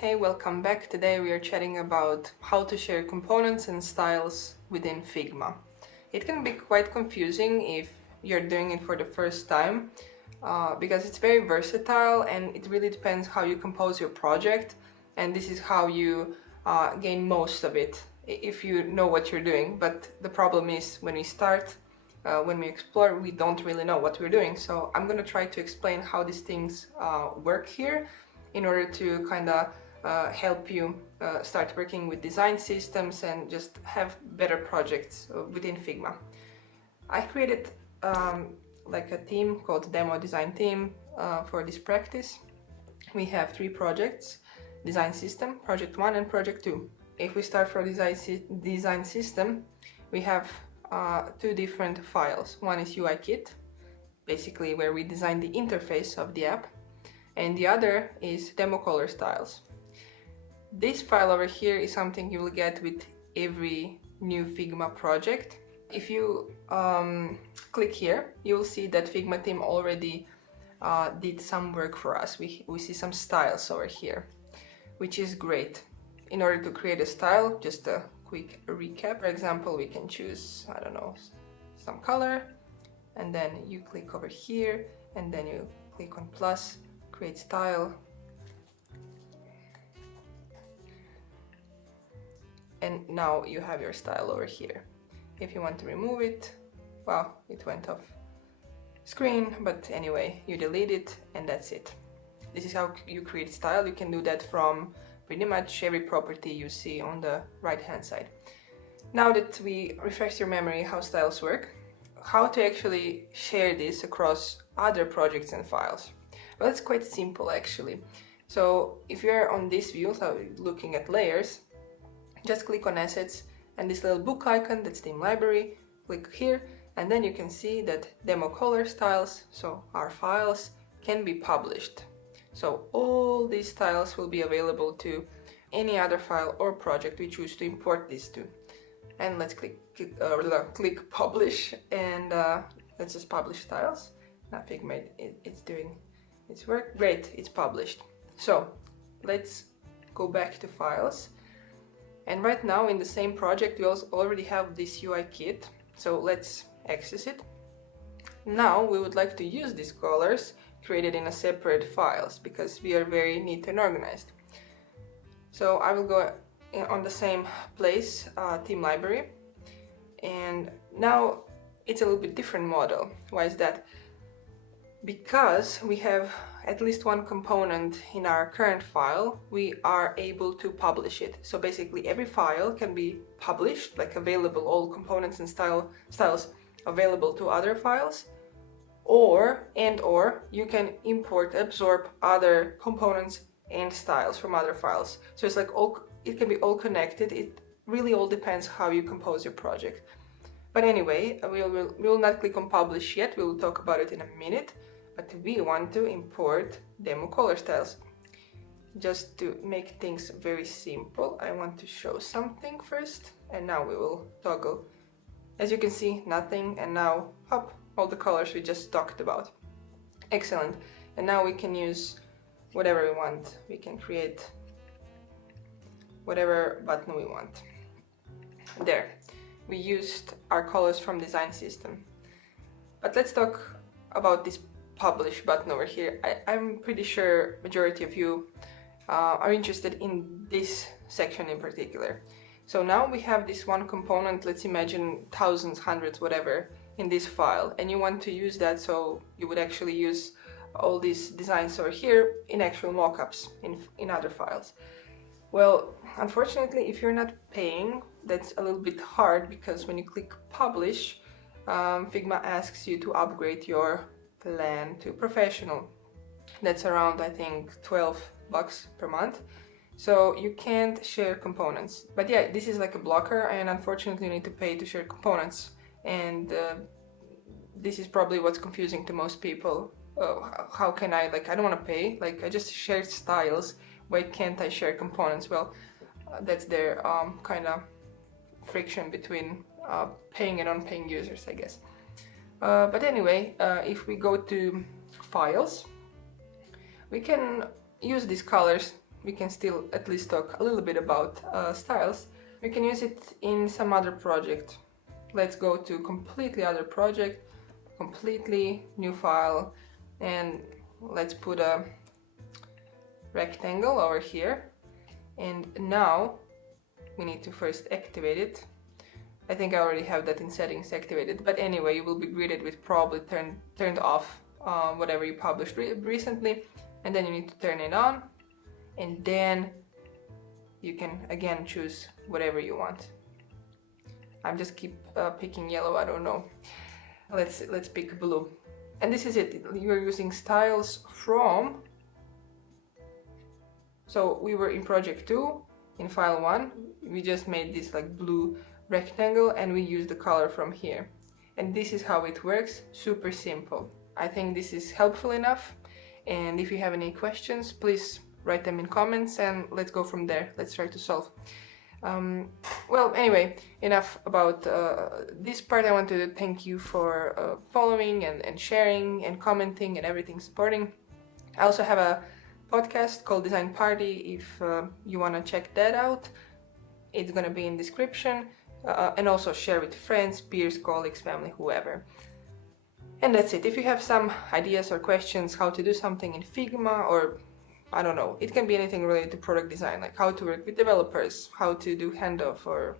Hey, welcome back. Today we are chatting about how to share components and styles within Figma. It can be quite confusing if you're doing it for the first time because it's very versatile and it really depends how you compose your project, and this is how you gain most of it if you know what you're doing. But the problem is when we start, when we explore, we don't really know what we're doing. So I'm going to try to explain how these things work here in order to kind of help you start working with design systems and just have better projects within Figma. I created like a team called Demo Design Team for this practice. We have 3 projects: Design System, Project 1 and Project 2. If we start from Design System, we have 2 different files. One is UI Kit, basically where we design the interface of the app, and the other is Demo Color Styles. This file over here is something you will get with every new Figma project. If you click here, you will see that Figma team already did some work for us. We see some styles over here, which is great. In order to create a style, just a quick recap. For example, we can choose, I don't know, some color, and then you click over here, and then you click on plus, create style. And now you have your style over here. If you want to remove it, well, it went off screen, but anyway, you delete it and that's it. This is how you create style. You can do that from pretty much every property you see on the right hand side. Now that we refresh your memory how styles work, how to actually share this across other projects and files. Well, it's quite simple actually. So if you're on this view, so looking at layers, just click on Assets and this little book icon, that's Theme Library, click here, and then you can see that Demo Color Styles, so our files, can be published. So all these styles will be available to any other file or project we choose to import this to. And let's click Publish, and let's just publish styles. Now Figma, it's doing its work. Great, it's published. So let's go back to Files. And right now in the same project we also already have this UI kit, so let's access it. Now we would like to use these colors created in a separate files because we are very neat and organized. So I will go on the same place, Theme Library, and now it's a little bit different model. Why is that? Because we have at least one component in our current file, we are able to publish it. So basically every file can be published, like available, all components and styles available to other files, or you can absorb other components and styles from other files. So it's like it can be all connected. It really all depends how you compose your project. But anyway, we will not click on publish yet. We will talk about it in a minute. But we want to import Demo Color Styles. Just to make things very simple, I want to show something first, and now we will toggle. As you can see, nothing, and now hop, all the colors we just talked about. Excellent. And now we can use whatever we want. We can create whatever button we want. There. We used our colors from Design System. But let's talk about this Publish button over here. I'm pretty sure majority of you are interested in this section in particular. So now we have this one component, let's imagine thousands, hundreds, whatever, in this file, and you want to use that, so you would actually use all these designs over here in actual mockups in other files. Well, unfortunately, if you're not paying, that's a little bit hard, because when you click Publish, Figma asks you to upgrade your plan to Professional. That's around, I think, $12 per month. So you can't share components. But yeah, this is like a blocker, and unfortunately you need to pay to share components. And this is probably what's confusing to most people. Oh, how can I, I don't want to pay, I just shared styles, why can't I share components? Well, that's their kind of friction between paying and non-paying users, I guess. But anyway, if we go to Files, we can use these colors we can still at least talk a little bit about styles. We can use it in some other project. Let's go to completely other project, completely new file, and let's put a rectangle over here. And now we need to first activate it. I think I already have that in settings activated, but anyway, you will be greeted with probably turned off whatever you published recently, and then you need to turn it on, and then you can again choose whatever you want. I'm just keep picking yellow, I don't know. Let's pick blue. And this is it. You're using styles from, so we were in project 2, in file 1, we just made this like blue rectangle and we use the color from here. And this is how it works, super simple. I think this is helpful enough, and if you have any questions, please write them in comments and let's go from there. Let's try to solve. Well, anyway, enough about this part. I want to thank you for following and sharing and commenting and everything, supporting. I also have a podcast called Design Party. If you want to check that out, it's gonna be in description. And also share with friends, peers, colleagues, family, whoever. And that's it. If you have some ideas or questions how to do something in Figma, or I don't know, it can be anything related to product design, like how to work with developers, how to do handoff, or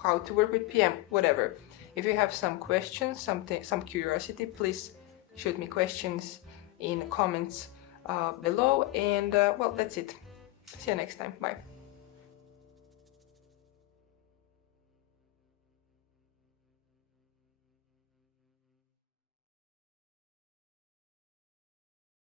how to work with PM, whatever. If you have some questions, some curiosity, please shoot me questions in comments below. And well, that's it. See you next time. Bye.